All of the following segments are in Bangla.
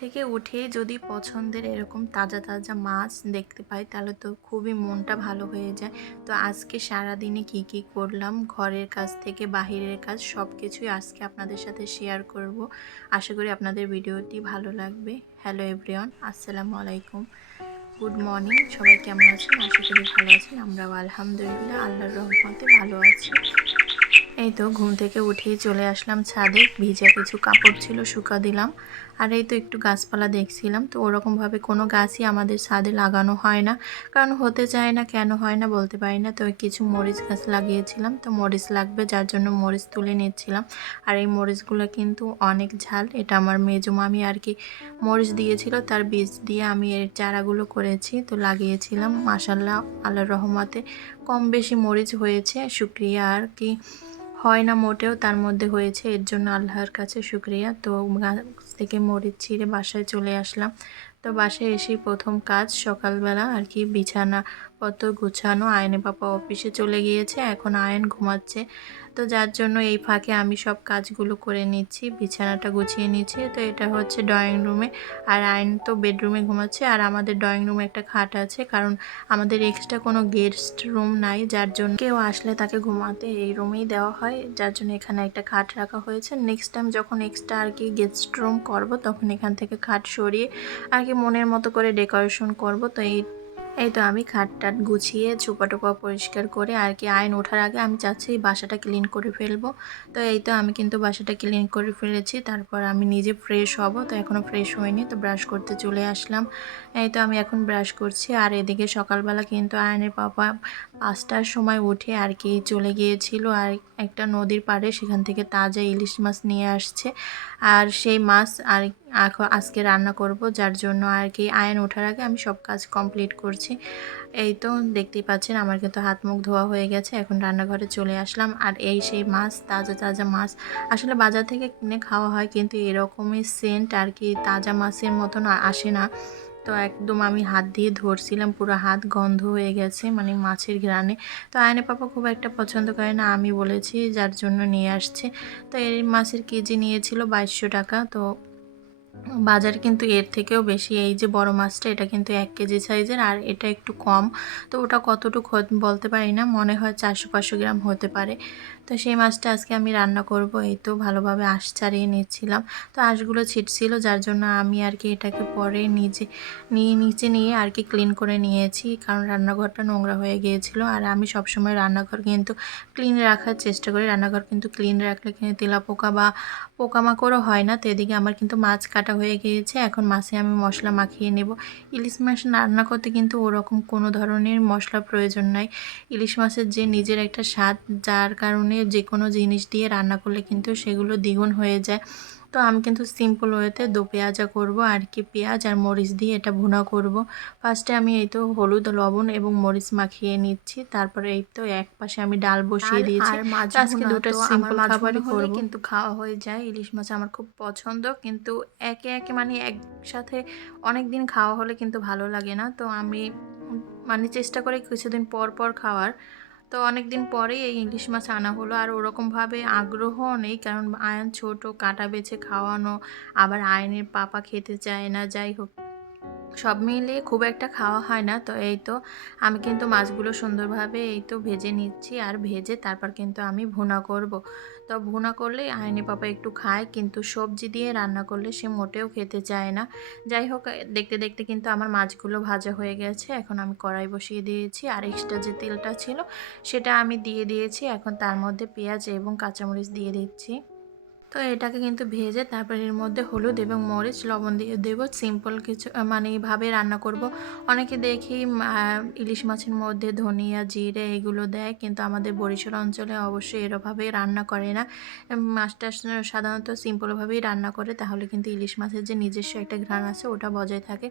থেকে উঠেই যদি পছন্দের এরকম তাজা তাজা মাছ দেখতে পাই তাহলে তো খুবই মনটা ভালো হয়ে যায়। তো আজকে সারাদিনে কি কি করলাম, ঘরের কাজ থেকে বাহিরের কাজ সব কিছুই আজকে আপনাদের সাথে শেয়ার করব। আশা করি আপনাদের ভিডিওটি ভালো লাগবে। হ্যালো এভরিওয়ান, আসসালামু আলাইকুম, গুড মর্নিং। সবাই কেমন আছেন? আশা করি ভালো আছেন। আমরাও আলহামদুলিল্লাহ আল্লাহর রহমতে ভালো আছি। এই তো ঘুম থেকে উঠেই চলে আসলাম ছাদে, ভিজা কিছু কাপড় ছিল শুকা দিলাম। আর এই তো একটু গাছপালা দেখছিলাম। তো ওরকমভাবে কোনো গাছই আমাদের ছাদে লাগানো হয় না, কারণ হতে চায় না। কেন হয় না বলতে পারি না। তো কিছু মরিচ গাছ লাগিয়েছিলাম, তো মরিচ লাগবে যার জন্য মরিচ তুলে নিচ্ছিলাম। আর এই মরিচগুলো কিন্তু অনেক ঝাল। এটা আমার মেজো মামি আর কি মরিচ দিয়েছিল, তার বীজ দিয়ে আমি এর চারাগুলো করেছি, তো লাগিয়েছিলাম। মাশাল্লাহ আল্লাহর রহমতে কম বেশি মরিচ হয়েছে, শুকরিয়া। আর কি হয় না মোটেও, তার মধ্যে হয়েছে, এর জন্য আল্লাহর কাছে শুকরিয়া। তো গাছ থেকে মরিচ ছিঁড়ে বাসায় চলে আসলাম। তো বাসায় এসেই প্রথম কাজ সকালবেলা আর কি বিছানা পত্র গুছানো। আয়নের পাপা অফিসে চলে গিয়েছে, এখন আয়ন ঘুমাচ্ছে। তো যার জন্য এই ফাঁকে আমি সব কাজগুলো করে নিচ্ছি, বিছানাটা গুছিয়ে নিচ্ছি। তো এটা হচ্ছে ড্রয়িং রুমে, আর আয়ন তো বেডরুমে ঘুমাচ্ছে। আর আমাদের ড্রয়িং রুমে একটা খাট আছে, কারণ আমাদের এক্সট্রা কোনো গেস্ট রুম নাই, যার জন্য কেউ আসলে তাকে ঘুমাতে এই রুমেই দেওয়া হয়, যার জন্য এখানে একটা খাট রাখা হয়েছে। নেক্সট টাইম যখন এক্সট্রা আর কি গেস্ট রুম করব, তখন এখান থেকে খাট সরিয়ে আর কি মনের মতো করে ডেকোরেশন করব। তো এই তো আমি খাট টাট গুছিয়ে চোপা টোপা পরিষ্কার করে আর কি আয়ন ওঠার আগে আমি চাচ্ছি বাসাটা ক্লিন করে ফেলবো। তো এই তো আমি কিন্তু বাসাটা ক্লিন করে ফেলেছি, তারপর আমি নিজে ফ্রেশ হব। তো এখনও ফ্রেশ হয়নি, তো ব্রাশ করতে চলে আসলাম। এই তো আমি এখন ব্রাশ করছি। আর এদিকে সকালবেলা কিন্তু আয়নের পাপা 5টার সময় উঠে আর কি চলে গিয়েছিল আর একটা নদীর পাড়ে, সেখান থেকে তাজা ইলিশ মাছ নিয়ে আসছে। আর সেই মাছ আর আজকে রান্না করব, যার জন্য আর কি আয়ন ওঠার আগে আমি সব কাজ কমপ্লিট করছি। এই তো দেখতেই পাচ্ছেন আমার কিন্তু হাত মুখ ধোয়া হয়ে গেছে, এখন রান্নাঘরে চলে আসলাম। আর এই সেই মাছ, তাজা তাজা মাছ আসলে বাজার থেকে কিনে খাওয়া হয়, কিন্তু এরকমই সেন্ট আর কি তাজা মাছের মতন আসে না। তো একদম আমি হাত দিয়ে ধরছিলাম, পুরো হাত গন্ধ হয়ে গেছে মানে মাছের ঘ্রাণে। তো আয়নের পাপা খুব একটা পছন্দ করে না, আমি বলেছি যার জন্য নিয়ে আসছে। তো এই মাছের কেজি নিয়েছিল 2200 টাকা। তো বাজার কিন্তু এর থেকেও বেশি। এই যে বড় মাছটা, এটা কিন্তু 1 কেজি সাইজের, আর এটা একটু কম। তো ওটা কতটুকু বলতে পারি না, মনে হয় 400-500 গ্রাম হতে পারে। তো সেই মাছটা আজকে আমি রান্না করব। এই তো ভালোভাবে আঁশ ছাড়িয়ে নিচ্ছিলাম। তো আঁশগুলো ছিটছিল, যার জন্য আমি আর কি এটাকে পরে নিচে নিয়ে আর কি ক্লিন করে নিয়েছি, কারণ রান্নাঘরটা নোংরা হয়ে গিয়েছিল। আর আমি সবসময় রান্নাঘর কিন্তু ক্লিন রাখার চেষ্টা করি। রান্নাঘর কিন্তু ক্লিন রাখলে কিন্তু তেলাপোকা বা পোকামাকড়ও হয় না। তো এদিকে আমার কিন্তু মাছ কাটা হয়ে গিয়েছে, এখন মাছে আমি মশলা মাখিয়ে নেব। ইলিশ মাছ রান্না করতে কিন্তু ওরকম কোনো ধরনের মশলা প্রয়োজন নাই। ইলিশ মাছের যে নিজের একটা স্বাদ, যার কারণে যে কোনো জিনিস দিয়ে রান্না করলে কিন্তু সেগুলো দ্বিগুণ হয়ে যায়। তো আমি কিন্তু সিম্পল ওয়েতে দো পেঁয়াজা করব আর কি, পেঁয়াজ আর মরিচ দিয়ে এটা ভুনা করব। ফার্স্টে আমি এই তো হলুদ, লবণ এবং মরিচ মাখিয়ে নিচ্ছি। তারপরে এই তো এক পাশে আমি ডাল বসিয়ে দিয়েছি। আর মাছ তো আজকে ভুনা, দুটো তো আমার সিম্পল মাছ ভুনা খাবারই হলে করব। কিন্তু খাওয়া হয়ে যায়। ইলিশ মাছ আমার খুব পছন্দ, কিন্তু একে একে মানে একসাথে অনেক দিন খাওয়া হলে কিন্তু ভালো লাগে না। তো আমি মানে চেষ্টা করি কিছুদিন পর পর খাওয়ার। তো অনেক দিন পরেই এই ইলিশ মাছ আনা হলো। আর ওরকমভাবে আগ্রহও নেই, কারণ আয়ন ছোট, কাঁটা বেছে খাওয়ানো, আবার আয়নের পাপা খেতে চায় না। যাই হোক, সব মিলিয়ে খুব একটা খাওয়া হয় না। তো এই তো আমি কিন্তু মাছগুলো সুন্দরভাবে এই তো ভেজে নিচ্ছি, আর ভেজে তারপর কিন্তু আমি ভুনা করব। তো ভুনা করলে আইনি পাপা একটু খায়, কিন্তু সবজি দিয়ে রান্না করলে সে মোটেও খেতে চায় না। যাই হোক, দেখতে দেখতে কিন্তু আমার মাছগুলো ভাজা হয়ে গেছে। এখন আমি কড়াই বসিয়ে দিয়েছি, আর এক্সট্রা যে তেলটা ছিল সেটা আমি দিয়ে দিয়েছি। এখন তার মধ্যে পেঁয়াজ এবং কাঁচামরিচ দিয়ে দিচ্ছি। তো এটাকে কিন্তু ভেজে তারপর এর মধ্যে হলুদ এবং মরিচ লবণ দিয়ে দেবো। সিম্পল কিছু মানে এইভাবে রান্না করব। অনেকে দেখি ইলিশ মাছের মধ্যে ধনিয়া, জিরে এগুলো দেয়, কিন্তু আমাদের বরিশাল অঞ্চলে অবশ্যই এরভাবেই রান্না করে না। মাছটা সাধারণত সিম্পলভাবেই রান্না করে, তাহলে কিন্তু ইলিশ মাছের যে নিজস্ব একটা ঘ্রাণ আছে ওটা বজায় থাকে।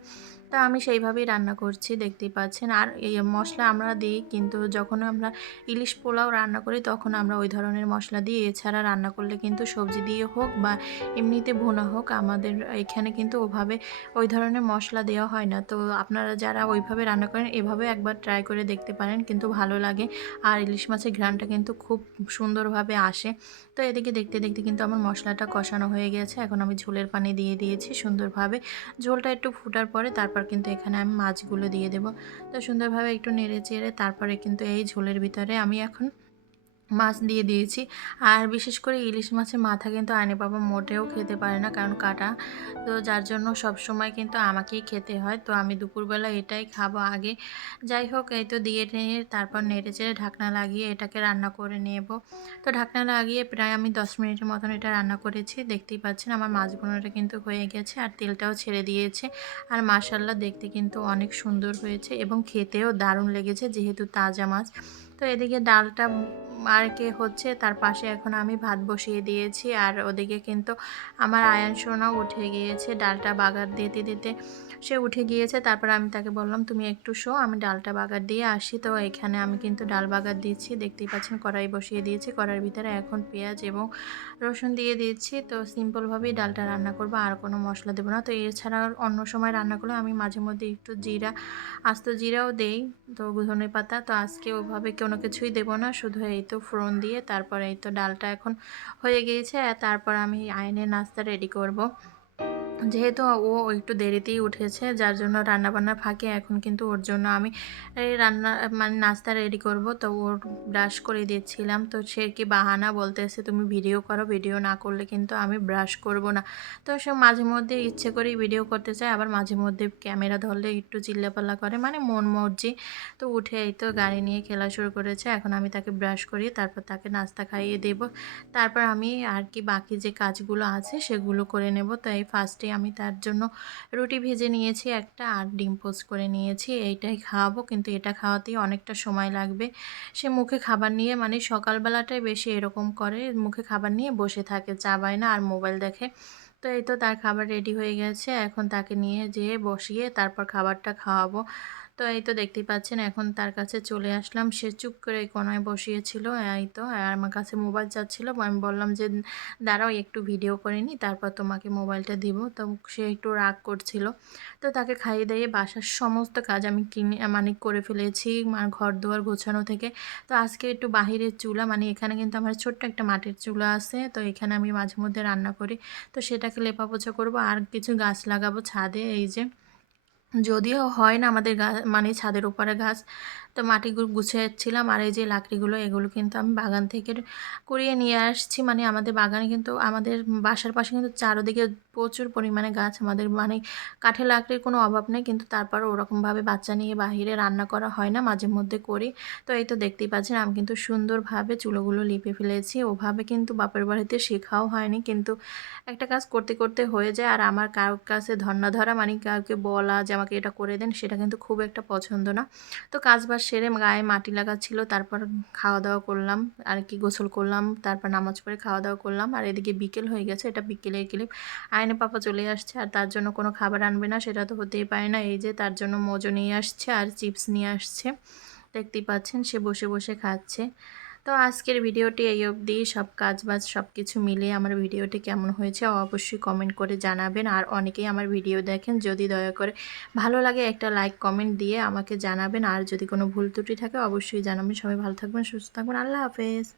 তা আমি সেইভাবেই রান্না করছি, দেখতেই পাচ্ছেন। আর এই মশলা আমরা দিই, কিন্তু যখন আমরা ইলিশ পোলাও রান্না করি তখন আমরা ওই ধরনের মশলা দিই। এছাড়া রান্না করলে কিন্তু সবজি দিয়ে হোক বা এমনিতে ভুনা হোক, আমাদের এখানে কিন্তু ওভাবে ওই ধরনের মশলা দেওয়া হয় না। তো আপনারা যারা ওইভাবে রান্না করেন এভাবে একবার ট্রাই করে দেখতে পারেন, কিন্তু ভালো লাগে। আর ইলিশ মাছের ঘ্রাণটা কিন্তু খুব সুন্দরভাবে আসে। তো এদিকে দেখতে দেখতে কিন্তু আমার মশলাটা কষানো হয়ে গেছে। এখন আমি ঝোলের পানি দিয়ে দিয়েছি সুন্দরভাবে। ঝোলটা একটু ফুটার পরে তারপর কিন্তু এখানে আমি মাছগুলো দিয়ে দেবো। তো সুন্দরভাবে একটু নেড়ে চেড়ে তারপরে কিন্তু এই ঝোলের ভিতরে আমি এখন মাছ দিয়ে দিয়েছি। আর বিশেষ করে ইলিশ মাছের মাথা কিন্তু আইনে বাবা মোটেও খেতে পারে না, কারণ কাটা। তো যার জন্য সবসময় কিন্তু আমাকেই খেতে হয়। তো আমি দুপুরবেলা এটাই খাবো আগে। যাই হোক, এই তো দিয়ে নিয়ে তারপর নেড়ে চেড়ে ঢাকনা লাগিয়ে এটাকে রান্না করে নেব। তো ঢাকনা লাগিয়ে প্রায় আমি 10 মিনিটের মতন এটা রান্না করেছি। দেখতেই পাচ্ছেন আমার মাছ ভুনাটা কিন্তু হয়ে গেছে আর তেলটাও ছেড়ে দিয়েছে। আর মাশাআল্লাহ দেখতে কিন্তু অনেক সুন্দর হয়েছে এবং খেতেও দারুণ লেগেছে, যেহেতু তাজা মাছ। তো এদিকে ডালটা আর কি হচ্ছে, তার পাশে এখন আমি ভাত বসিয়ে দিয়েছি। আর ওদিকে কিন্তু আমার আয়ান সোনাও উঠে গিয়েছে, ডালটা বাগার দিতে দিতে সে উঠে গিয়েছে। তারপর আমি তাকে বললাম তুমি একটু শো, আমি ডালটা বাগার দিয়ে আসি। তো এখানে আমি কিন্তু ডাল বাগার দিচ্ছি। দেখতেই পাচ্ছেন কড়াই বসিয়ে দিয়েছি, কড়াইয়ের ভিতরে এখন পেঁয়াজ এবং রসুন দিয়ে দিচ্ছি। তো সিম্পলভাবেই ডালটা রান্না করবো, আর কোনো মশলা দেবো না। তো এছাড়া অন্য সময় রান্না করলে আমি মাঝে মধ্যে একটু জিরা, আস্ত জিরাও দেই, তো ধনে পাতা। তো আজকে ওভাবে কোনো কিছুই দেবো না, শুধু এই তো ফোড়ন দিয়ে তারপর এই তো ডালটা এখন হয়ে গিয়েছে। আর তারপর আমি আয়নের নাস্তা রেডি করব। যেহেতু ও একটু দেরিতেই উঠেছে, যার জন্য রান্নাবান্নার ফাঁকে এখন কিন্তু ওর জন্য আমি এই রান্না মানে নাস্তা রেডি করব। তো ওর ব্রাশ করে দিচ্ছিলাম। তো সে কি বাহানা বলতেছে তুমি ভিডিও করো, ভিডিও না করলে কিন্তু আমি ব্রাশ করব না। তো সে মাঝে মধ্যে ইচ্ছে করেই ভিডিও করতে চায়, আবার মাঝে মধ্যে ক্যামেরা ধরলে একটু চিল্লাপাল্লা করে, মানে মন মর্জি। তো উঠে এই তো গাড়ি নিয়ে খেলা শুরু করেছে। এখন আমি তাকে ব্রাশ করিয়ে তারপর তাকে নাস্তা খাইয়ে দেব। তারপর আমি আর কি বাকি যে কাজগুলো আছে সেগুলো করে নেব। তো এই ফার্স্টে আমি তার জন্য রুটি ভেজে নিয়েছি একটা, আর ডিম পোস্ট করে নিয়েছি। এইটাই খাওয়াবো, কিন্তু এটা খাওয়াতেই অনেকটা সময় লাগবে। সে মুখে খাবার নিয়ে মানে সকালবেলাটাই বেশি এরকম করে, মুখে খাবার নিয়ে বসে থাকে, চাবায় না আর মোবাইল দেখে। তো এই তো তার খাবার রেডি হয়ে গেছে, এখন তাকে নিয়ে যেয়ে বসিয়ে তারপর খাবারটা খাওয়াবো। তো এই তো দেখতেই পাচ্ছেন এখন তার কাছে চলে আসলাম। সে চুপ করে এই কোনায় বসিয়েছিল, এই তো আর আমার কাছে মোবাইল চাচ্ছিল। আমি বললাম যে দাঁড়াও একটু ভিডিও করে নিই, তারপর তোমাকে মোবাইলটা দিব। তো সে একটু রাগ করছিল। তো তাকে খাইয়ে দিয়ে বাসার সমস্ত কাজ আমি কিনে মানে করে ফেলেছি, ঘর দুয়ার গোছানো থেকে। তো আজকে একটু বাহিরের চুলা, মানে এখানে কিন্তু আমার ছোট্ট একটা মাটির চুলা আছে, তো এখানে আমি মাঝে মধ্যে রান্না করি। তো সেটাকে লেপাপোছা করব, আর কিছু গাছ লাগাবো ছাদে। এই যে যদিও হয় না আমাদের মানে ছাদের উপরে গাছ। তো মাটিগুলো গুছিয়েছিলাম, আর এই যে লাকড়িগুলো এগুলো কিন্তু আমি বাগান থেকে কুড়িয়ে নিয়ে আসছি। মানে আমাদের বাগানে কিন্তু আমাদের বাসার পাশে কিন্তু চারদিকে প্রচুর পরিমাণে গাছ। আমাদের মানে কাঠের লাকড়ির কোনো অভাব নেই, কিন্তু তারপর ওরকমভাবে বাচ্চা নিয়ে বাহিরে রান্না করা হয় না, মাঝে মধ্যে করি। তো এই তো দেখতেই পাচ্ছেন আমি কিন্তু সুন্দরভাবে চুলোগুলো লিপে ফেলেছি। ওভাবে কিন্তু বাপের বাড়িতে শেখাও হয়নি, কিন্তু একটা কাজ করতে করতে হয়ে যায়। আর আমার কারোর কাছে ধর্না ধরা মানে কাউকে বলা যে আমাকে এটা করে দেন, সেটা কিন্তু খুব একটা পছন্দ না। তো কাজ বাজ সেরে গায়ে মাটি লাগা ছিল, তারপর খাওয়া দাওয়া করলাম, আর কি গোসল করলাম, তারপর নামাজ পড়ে খাওয়া দাওয়া করলাম। আর এদিকে বিকেল হয়ে গেছে, এটা বিকেলের ক্লিপ। আয়নে পাপা চলে আসছে, আর তার জন্য কোনো খাবার আনবে না সেটা তো হতেই পারে না। এই যে তার জন্য মোজো নিয়ে আসছে আর চিপস নিয়ে আসছে, দেখতেই পাচ্ছেন সে বসে বসে খাচ্ছে। তো আজকের ভিডিওটি এই অবধি। সব কাজ বাজ সব কিছু মিলিয়ে আমার ভিডিওটি কেমন হয়েছে অবশ্যই কমেন্ট করে জানাবেন। আর অনেকেই আমার ভিডিও দেখেন, যদি দয়া করে ভালো লাগে একটা লাইক কমেন্ট দিয়ে আমাকে জানাবেন। আর যদি কোনো ভুল ত্রুটি থাকে অবশ্যই জানাবেন। সবাই ভালো থাকবেন, সুস্থ থাকবেন, আল্লাহ হাফেজ।